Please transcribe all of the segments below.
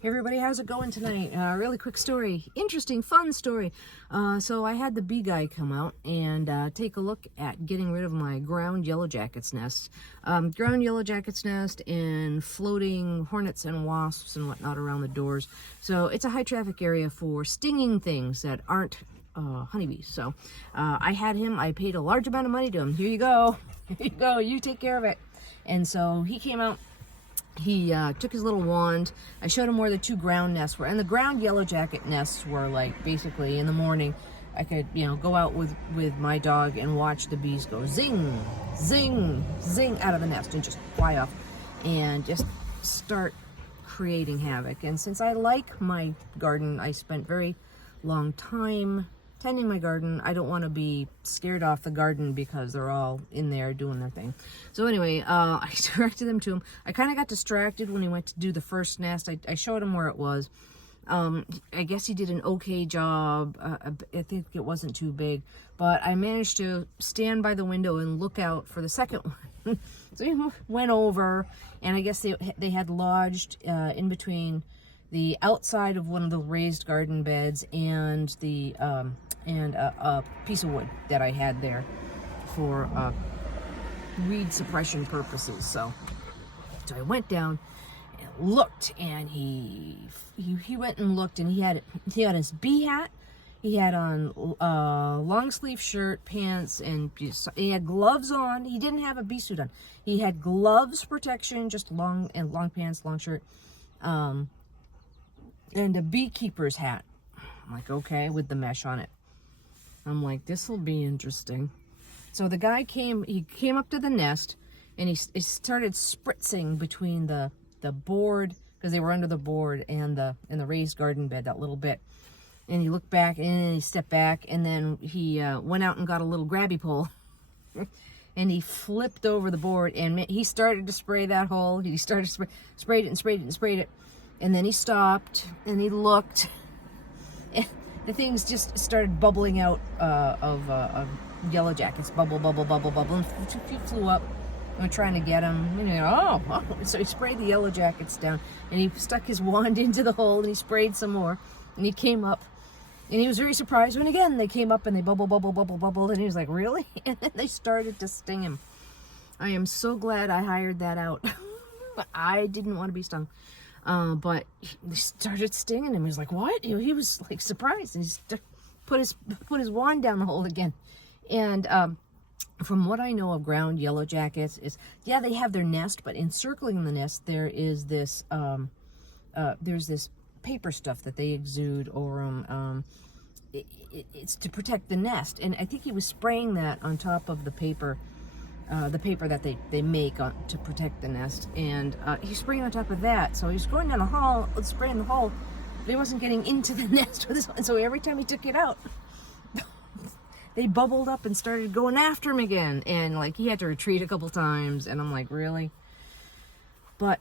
Hey everybody, how's it going tonight? Really quick story, interesting, fun story. So I had the bee guy come out and take a look at getting rid of my ground yellow jacket's nest. Ground yellow jacket's nest and floating hornets and wasps and whatnot around the doors. So it's a high traffic area for stinging things that aren't honeybees. So I had him, I paid a large amount of money to him. Here you go, here you go, you take care of it. And so he came out. He took his little wand. I showed him where the two ground nests were. And the ground yellow jacket nests were like basically in the morning. I could, go out with my dog and watch the bees go zing, zing, zing out of the nest and just fly off and just start creating havoc. And since I like my garden, I spent very long time tending my garden. I don't want to be scared off the garden because they're all in there doing their thing. So anyway, I directed them to him. I kind of got distracted when he went to do the first nest. I showed him where it was. I guess he did an okay job. I think it wasn't too big, but I managed to stand by the window and look out for the second one. So he went over, and I guess they had lodged in between the outside of one of the raised garden beds and the a piece of wood that I had there for weed suppression purposes. So I went down and looked, and he went and looked, and he had his bee hat. He had on long sleeve shirt, pants, and he had gloves on. He didn't have a bee suit on. He had gloves protection, just long pants, long shirt, and a beekeeper's hat. I'm like, okay, with the mesh on it. I'm like, this will be interesting. So the guy came up to the nest, and he started spritzing between the board, because they were under the board, and the raised garden bed, that little bit. And he looked back, and then he stepped back, and then he went out and got a little grabby pole, and he flipped over the board, and he started to spray that hole. He started to sprayed it and sprayed it and sprayed it. And then he stopped, and he looked, and the things just started bubbling out of yellow jackets. Bubble, bubble, bubble, bubble. And he flew up. We were trying to get him. Oh. So he sprayed the yellow jackets down, and he stuck his wand into the hole, and he sprayed some more. And he came up, and he was very surprised when, again, they came up, and they bubble, bubble, bubble, bubble. And he was like, really? And then they started to sting him. I am so glad I hired that out. I didn't want to be stung. But they started stinging him. He was like, what? He was like surprised, and he put his wand down the hole again. And from what I know of ground yellow jackets is, yeah, they have their nest, but encircling the nest there is this there's this paper stuff that they exude over them. It's to protect the nest, and I think he was spraying that on top of the paper that they make to protect the nest, and he's spraying on top of that. So he's going down the hall, spraying the hole, but he wasn't getting into the nest with this one. So every time he took it out, they bubbled up and started going after him again, and like he had to retreat a couple times. And I'm like, really? But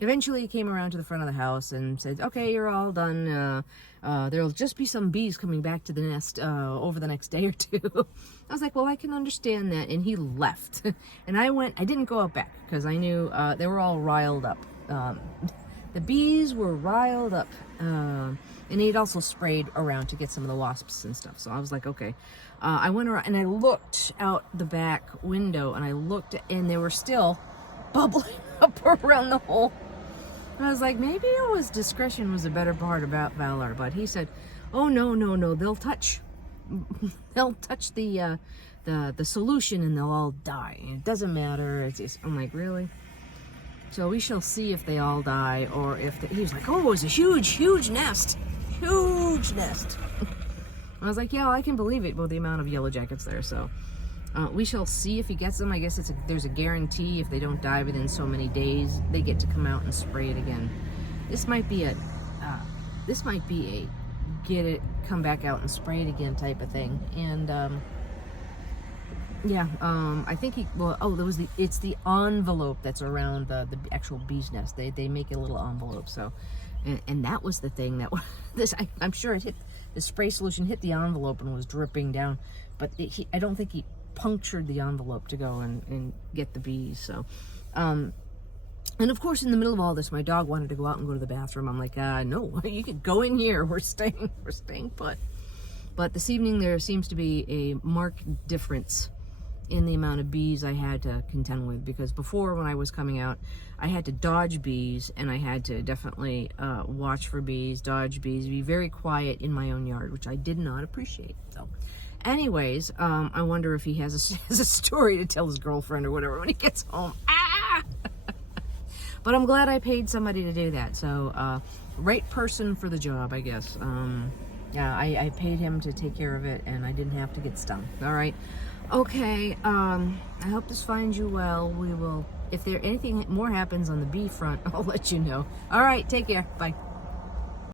eventually he came around to the front of the house and said, okay, you're all done. There'll just be some bees coming back to the nest over the next day or two. I was like, well, I can understand that. And he left. And I didn't go out back because I knew they were all riled up. The bees were riled up. And he'd also sprayed around to get some of the wasps and stuff. So I was like, okay. I went around and I looked out the back window, and I looked, and they were still bubbling up around the hole. And I was like, maybe it was discretion was a better part about valor. But he said, oh, no, they'll touch the solution and they'll all die. It doesn't matter. I'm like, really? So we shall see if they all die, or if he was like, oh, it was a huge nest. Huge nest. I was like, yeah, I can believe it with the amount of yellow jackets there. So we shall see if he gets them. I guess there's a guarantee if they don't die within so many days, they get to come out and spray it again. This might be a get it, come back out and spray it again type of thing. And I think it's the envelope that's around the actual bee's nest. They make a little envelope. So, and that was the thing that I'm sure it hit the spray solution, hit the envelope and was dripping down, but I don't think he punctured the envelope to go and get the bees. So And of course, in the middle of all this, my dog wanted to go out and go to the bathroom. I'm like, no, you could go in here. We're staying put. But this evening, there seems to be a marked difference in the amount of bees I had to contend with, because before, when I was coming out, I had to dodge bees, and I had to definitely watch for bees, dodge bees, be very quiet in my own yard, which I did not appreciate. So anyways, I wonder if he has a story to tell his girlfriend or whatever when he gets home. But I'm glad I paid somebody to do that. So right person for the job, I guess. Yeah, I paid him to take care of it, and I didn't have to get stung. All right. Okay, I hope this finds you well. We will, if there anything more happens on the bee front, I'll let you know. All right, take care. Bye.